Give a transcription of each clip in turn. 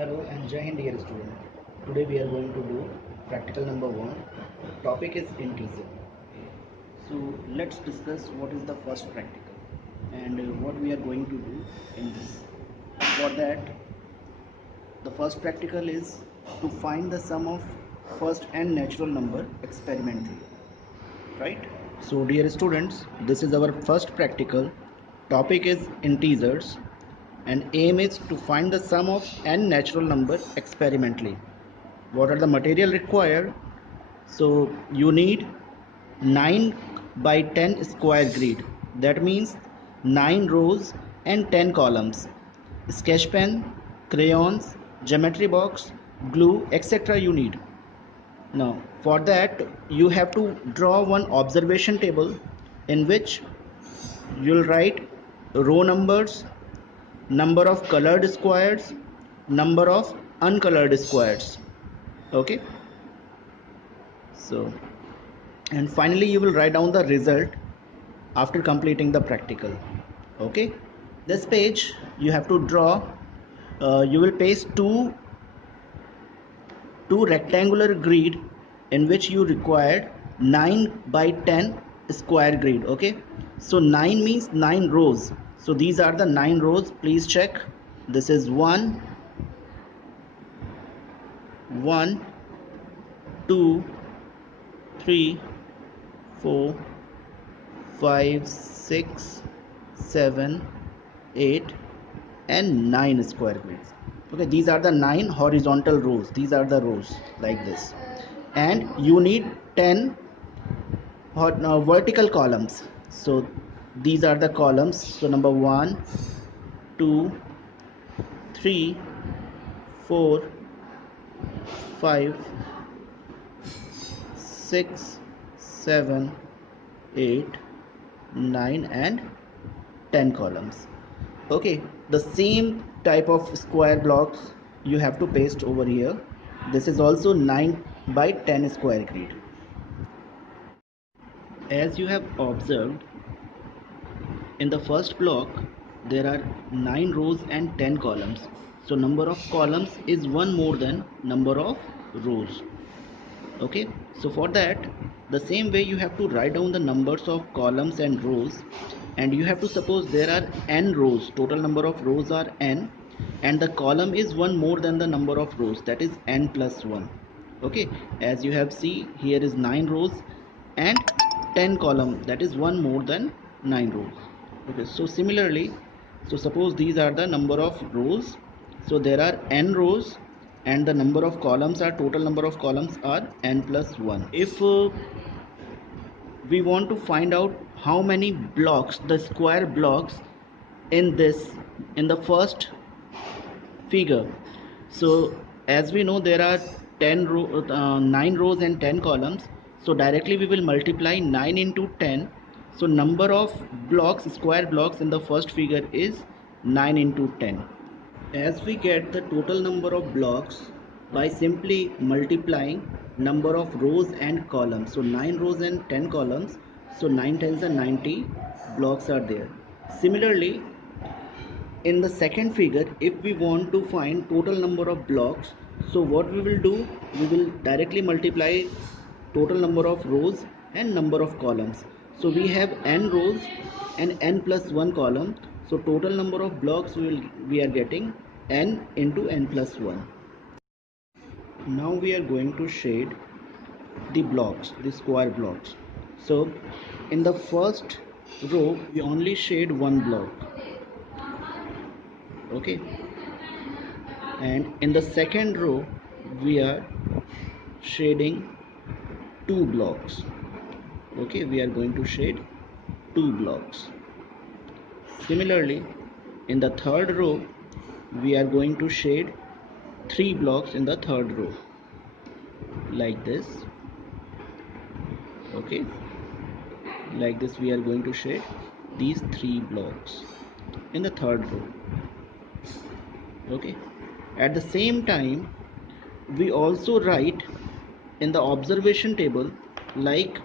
Hello and Jai Hind dear student. Today we are going to do practical number 1. Topic is integer. So let's discuss what is the first practical and what we are going to do in this. For that, the first practical is to find the sum of first and natural number experimentally. Right? So dear students, this is our first practical. Topic is integers and aim is to find the sum of n natural number experimentally. What are the material required? So you need 9 by 10 square grid, that means 9 rows and 10 columns, sketch pen, crayons, geometry box, glue, etc. you need. Now for that you have to draw one observation table in which you'll write row numbers, number of colored squares, number of uncolored squares. Okay, so and finally you will write down the result after completing the practical. Okay, this page you have to draw, you will paste two rectangular grid in which you required 9 by 10 square grid. Okay, so 9 means 9 rows, so these are the 9 rows. Please check, this is 1 1 2 3 4 5 6 7 8 and 9 square grids. Okay, these are the 9 horizontal rows, these are the rows like this, and you need 10 vertical columns. So these are the columns. So number 1 2 3 4 5 6 7 8 9 and 10 columns. Okay, the same type of square blocks you have to paste over here. This is also 9 by 10 square grid. As you have observed, in the first block there are 9 rows and 10 columns, so number of columns is one more than number of rows. Okay, so for that, the same way you have to write down the numbers of columns and rows, and you have to suppose there are n rows, total number of rows are n, and the column is one more than the number of rows, that is n plus 1. Okay, as you have see, here is 9 rows and 10 column, that is one more than 9 rows. Okay, so similarly, so suppose these are the number of rows, so there are n rows and the number of columns are, total number of columns are n plus 1. If we want to find out how many blocks, the square blocks in this, in the first figure, so as we know there are 9 rows and 10 columns, so directly we will multiply 9 into 10. So number of blocks, square blocks in the first figure is 9 into 10. As we get the total number of blocks by simply multiplying number of rows and columns, so 9 rows and 10 columns, so 9 tens are 90 blocks are there. Similarly, in the second figure, if we want to find total number of blocks, so what we will do, we will directly multiply total number of rows and number of columns. So we have n rows and n plus 1 column, so total number of blocks we are getting n into n plus 1. Now we are going to shade the blocks, the square blocks. So in the first row we only shade one block. Okay, and in the second row we are shading two blocks. Okay, we are going to shade two blocks. Similarly, in the third row we are going to shade three blocks in the third row like this. Okay, like this we are going to shade these three blocks in the third row. Okay, at the same time we also write in the observation table, like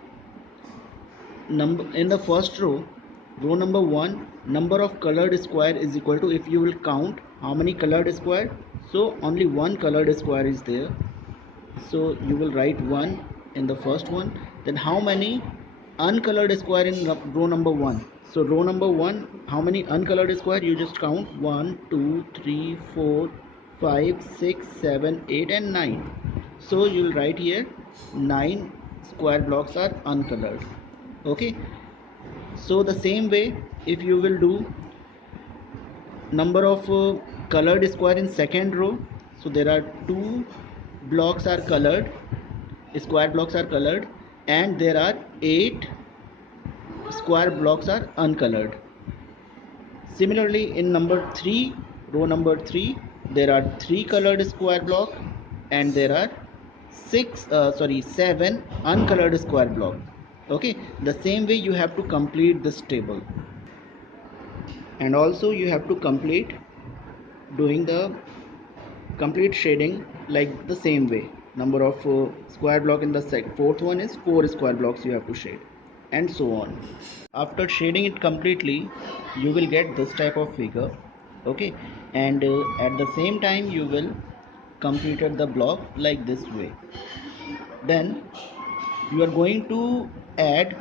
number in the first row, row number 1, number of colored square is equal to, if you will count how many colored square, So only one colored square is there. So you will write 1 in the first one. Then how many uncolored square in row number 1? So row number 1, how many uncolored square? You just count 1, 2, 3, 4, 5, 6, 7, 8 and 9. So you will write here 9 square blocks are uncolored. Okay. So the same way, if you will do number of colored square in second row, so there are 2 blocks are colored, square blocks are colored, and there are 8 square blocks are uncolored. Similarly, in number 3, row number 3, there are 3 colored square block and there are 7 uncolored square block. Okay, the same way you have to complete this table, and also you have to complete doing the complete shading like the same way. Number of square block in the fourth one is 4 square blocks you have to shade, and so on. After shading it completely, you will get this type of figure. Okay, and at the same time you will completed the block like this way. Then you are going to add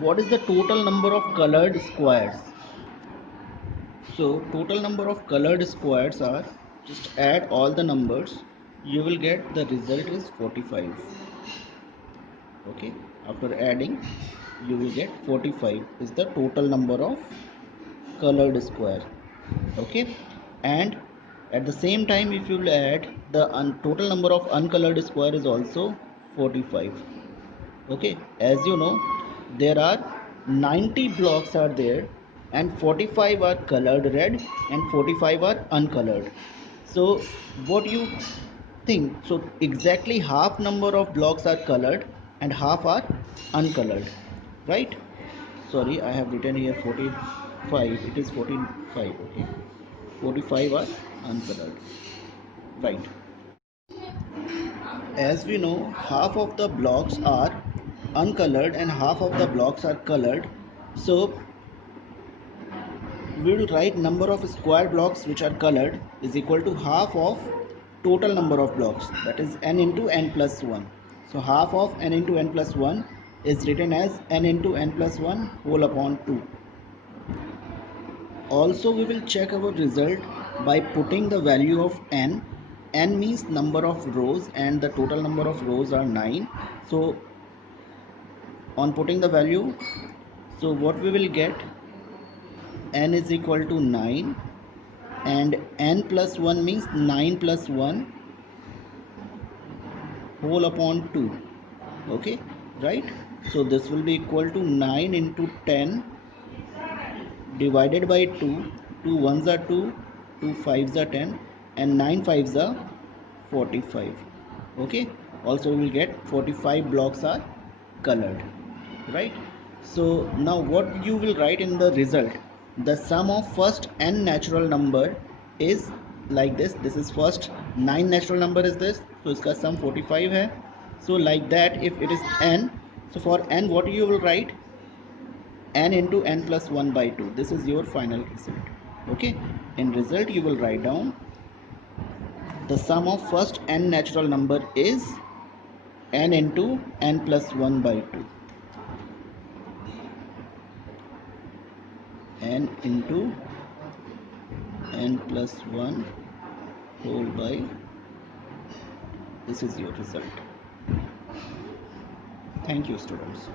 what is the total number of colored squares. So total number of colored squares are, just add all the numbers, you will get the result is 45. Okay, after adding you will get 45 is the total number of colored square. Okay, and at the same time if you will add the total number of uncolored square is also 45. Okay, as you know, there are 90 blocks are there, and 45 are colored red and 45 are uncolored. So what you think, so exactly half number of blocks are colored and half are uncolored, right? Sorry, I have written here 45, it is 45. Okay, 45 are uncolored, right? As we know, half of the blocks are uncolored and half of the blocks are colored. So we will write number of square blocks which are colored is equal to half of total number of blocks, that is n into n plus 1. So half of n into n plus 1 is written as n into n plus 1 whole upon 2. Also we will check our result by putting the value of n. N means number of rows and the total number of rows are 9. So on putting the value, so what we will get, n is equal to 9 and n plus 1 means 9 plus 1 whole upon 2. Okay, right? So this will be equal to 9 into 10 divided by 2. 2 ones are 2, 2 fives are 10, and 9 fives are 45. Okay, also we will get 45 blocks are colored, right? So now what you will write in the result, the sum of first n natural number is like this is first 9 natural number is this, so iska sum 45 hai. So like that, if it is n, so for n what you will write, n into n plus 1 by 2, this is your final result. Okay, in result you will write down the sum of first n natural number is n into n plus 1 by 2, n into n plus 1 whole by, this is your result. Thank you, students.